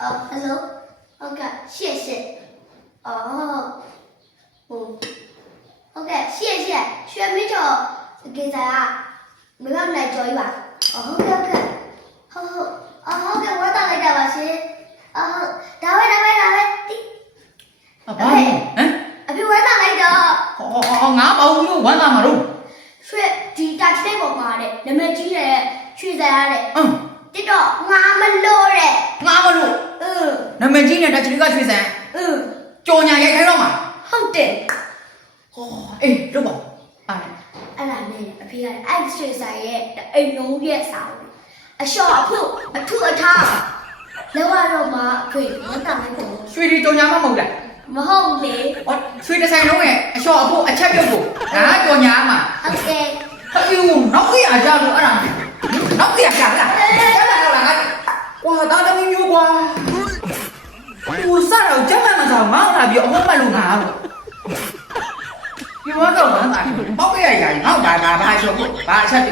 hello ဟုတ်ကဲ့ရှေ့ဟုတ်ကဲ့ရှေ့ရွှေမင်းကျော်ကိစ္စကမင်းကနိုင်ကြော်ကြီးပါဟုတ်ကဲ့ဟုတ်ကဲ့ဝတ်တာလိုက်တာပါရှင်ဒါပဲတိဘာဟမ်အဖေဝတ်တာလိုက်တော့ငါဘာလို့ဝမ်းသာမှာတော့ရွှေဒီတာချိတဲ့ပေါ်မှာတဲ့နာမည်ကြီးတဲ့ရွှေစရာတဲ့တိတော့ငါမလို့တဲ့နာမည်ကြီးနဲ့တချီကရွှေစံကြော်ညာရိုက်ခိုင်းတော့မှာဟုတ်တယ်အေးတို့ပါအဲ့ဒါနဲ့အဖေကအဲ့ရွှေစရာရဲ့အိမ်လုံးရဲ့စာအလျှော့အဖို့အထုအထားလောက်ရတော့မှအဖေဝတ်တာလိုက်တော့ရွှေဒီကြော်ညာမဟုတ်လားမဟုတ်လေရွှေတစ်ဆိုင်လုံးရဲ့အလျှော့အဖို့အချက်ပြုတ်ကိုဒါကကြော်ညာမှာဟုတ်တယ်ဟိုနောက်ကြီးအကြလို့အဲ့ဒါနောက်ကြီးအကြလားကွာတာတမီမျိုးကွာသူစားတော့ကျမမစားငေါ့လာပြီးအမမလုံငါတော့ဒီဘောတော့ဘာသာပေါက်ရရငေါ့ဘာဆိုဘာအချက်